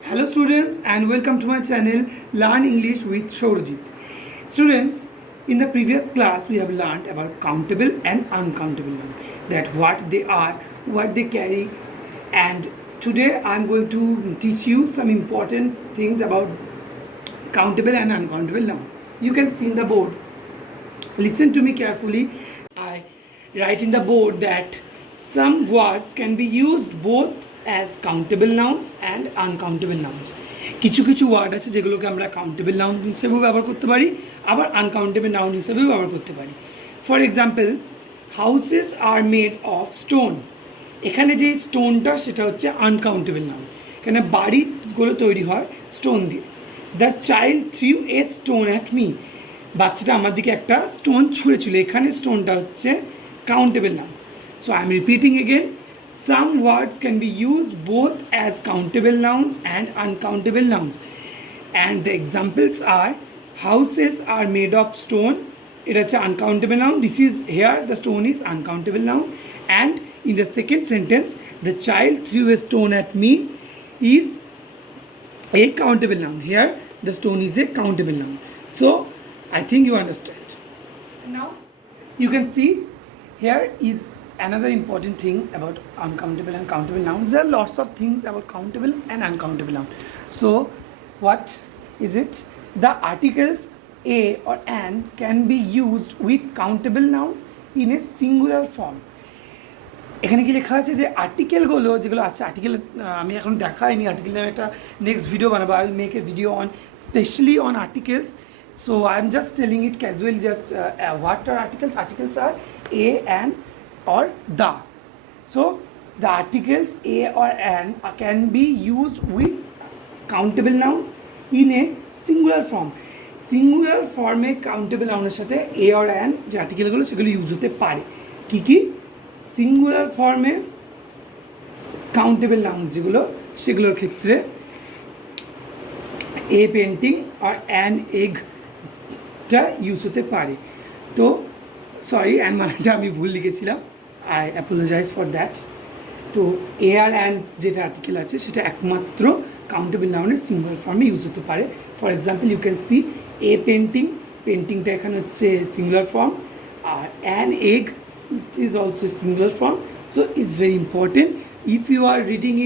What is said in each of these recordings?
Hello students and welcome to my channel Learn English with Saurajit. Students, in the previous class we have learned about countable and uncountable nouns, that what they are, what they carry, and today I am going to teach you some important things about countable and uncountable noun. You can see in the board, listen to me carefully. I write in the board that some words can be used both as countable nouns and uncountable nouns. কিছু কিছু ওয়ার্ড আছে যেগুলোকে আমরা countable noun হিসেবেও ব্যবহার করতে পারি, আবার আনকাউন্টেবল নাউন হিসেবেও ব্যবহার করতে পারি। For example, houses are made of stone. এখানে যে স্টোনটা সেটা হচ্ছে আনকাউন্টেবল নাউন, এখানে বাড়িগুলো তৈরি হয় স্টোন দিয়ে। The child threw A stone at me. বাচ্চাটা আমার দিকে একটা স্টোন ছুঁড়েছিল, এখানে স্টোনটা হচ্ছে countable noun. So I am repeating again, some words can be used both as countable nouns and uncountable nouns, and the examples are houses are made of stone, it is an uncountable noun. This is here the stone is uncountable noun. And in the second sentence, the child threw a stone at me is a countable noun. Here the stone is a countable noun. So I think you understand. Now you can see here is another important thing about uncountable and countable nouns. There are lots of things about countable and uncountable nouns. So what is it? The articles a or an can be used with countable nouns in a singular form. এখানে কি লেখা আছে যে আর্টিকেলগুলো যেগুলো আছে, আর্টিকেল আমি এখন দেখাইনি, আর্টিকেল নামে একটা নেক্সট ভিডিও বানাবো। I will make a video on specially on articles. So I'm just telling it casually, just what are articles? Articles are a, an or the. So the articles a or an can be used with countable nouns in a singular form. Singular ফর্মে কাউন্টেবল নাউনের সাথে এ or an যে আর্টিকেলগুলো সেগুলো ইউজ হতে পারে। কী কী সিঙ্গুলার ফর্মে countable nouns যেগুলো, সেগুলোর ক্ষেত্রে এ পেন্টিং আর অ্যান এগটা ইউজ হতে পারে। তো সরি, অ্যান মানেটা আমি ভুল লিখেছিলাম, আই অ্যাপোলোজাইজ ফর দ্যাট। তো এ আর অ্যান যেটা আর্টিকেল আছে সেটা একমাত্র কাউন্টেবল নাউনের সিঙ্গুলার ফর্মে ইউজ হতে পারে। For example, you can see a painting, পেন্টিংটা এখানে হচ্ছে সিঙ্গুলার ফর্ম, আর an egg it is also singular form. So it's very important if you are reading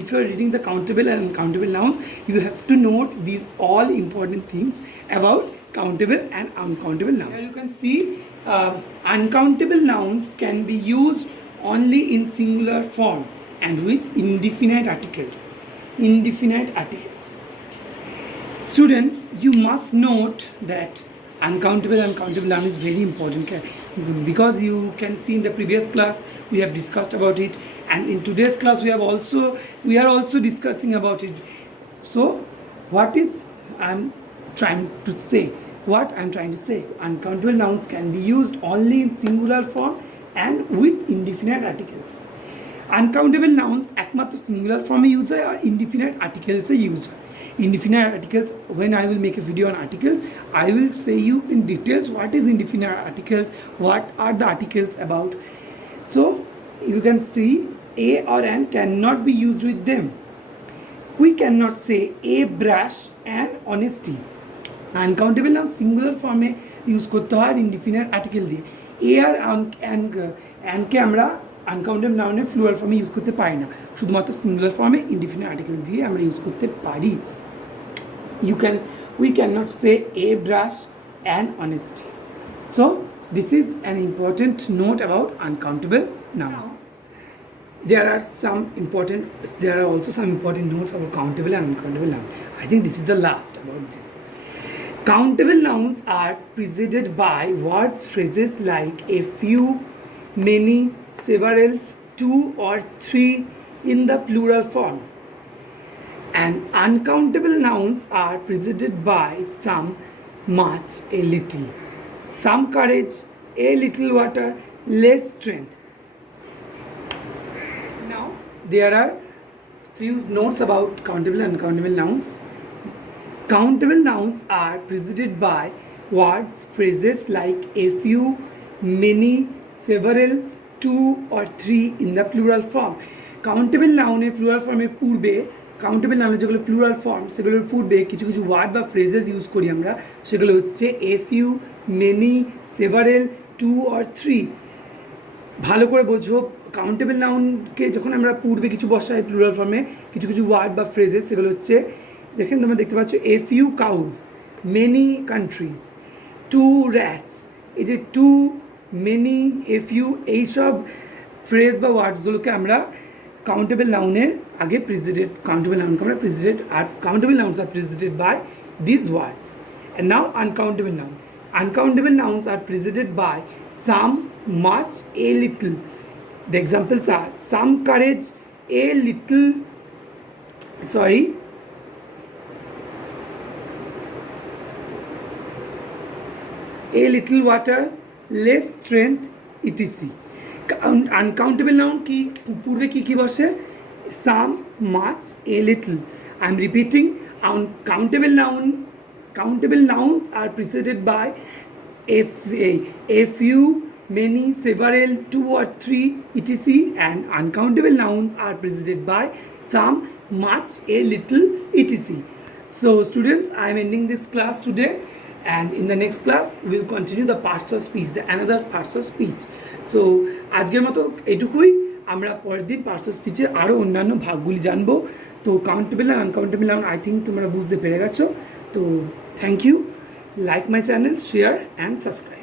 if you are reading the countable and uncountable nouns, you have to note these all important things about countable and uncountable nouns. Here you can see uncountable nouns can be used only in singular form and with indefinite articles. Students, you must note that uncountable and countable noun is very important, because you can see in the previous class we have discussed about it, and in today's class we are also discussing about it. So what I'm trying to say, uncountable nouns can be used only in singular form and with indefinite articles. Uncountable nouns একমাত্র সিঙ্গুলার ফর্মে ইউজ হয় আর ইনডিফিনাইট আর্টিকেলসে ইউজ হয়। Indefinite articles, when I will make a video on articles, I will say you in details what is indefinite articles, what are the articles about. So you can see a or an cannot be used with them. We cannot say a brush and honesty. Uncountable now singular form এ ইউজ করতে হয় indefinite article দিয়ে। এ আর অ্যানকে আমরা আনকাউন্টেবল নাউনে প্লুরাল ফর্মে ইউজ করতে পারি না, শুধুমাত্র সিঙ্গুলার ফর্মে ইনডিফিনাইট আর্টিকেল দিয়ে আমরা ইউজ করতে পারি। We cannot say a brush and honesty. So this is an important note about uncountable noun. There are also some important notes about countable and uncountable noun. I think this is the last about this. Countable nouns are preceded by words, phrases like a few, many, several, two or three in the plural form. And uncountable nouns are preceded by some, much, a little, some courage, a little water, less strength. Now there are few notes about countable and uncountable nouns. Countable nouns are preceded by words, phrases like a few, many, several, two or three in the plural form. Countable নাউনের প্লুরাল ফর্মের পূর্বে কাউন্টেবল নাউনের যেগুলো plural form সেগুলোর পূর্বে কিছু কিছু ওয়ার্ড বা ফ্রেজেস ইউজ করি আমরা, সেগুলো হচ্ছে a few, many, several, two or three. ভালো করে বোঝো, কাউন্টেবল নাউনকে যখন আমরা পূর্বে কিছু বসাই প্লুরাল ফর্মে কিছু কিছু ওয়ার্ড বা ফ্রেজেস, সেগুলো হচ্ছে দেখেন তোমরা দেখতে পাচ্ছ a few cows, many countries, two rats. এই যে টু, মেনি, এ ফিউ এইসব ফ্রেজ বা ওয়ার্ডসগুলোকে আমরা কাউন্টেবল নাউনের আগে প্রেসিডেড, কাউন্টেবল নাউনকে আমরা প্রেসিডেড, আর countable nouns are preceded by this words. And now uncountable noun. Uncountable nouns are preceded by some, much, a little. The examples are some courage, a little, a little water, less strength, etc. Uncountable noun কি পূর্বে কি বসে? Some, much, a little. I am repeating, uncountable nouns are preceded by a few, many, several, two or three, etc. And uncountable nouns are preceded by some, much, a little, etc. So students, I am ending this class today, and in the next class we will continue the parts of speech, the another parts of speech. So আজকের মতো এটুকুই, আমরা পরের দিন parts of স্পিচের আরও অন্যান্য ভাগগুলি জানবো। তো কাউন্টেবল আর আনকাউন্টেবল নাউন আই থিঙ্ক তোমরা বুঝতে পেরে গেছো। তো thank you, like my channel, share and subscribe.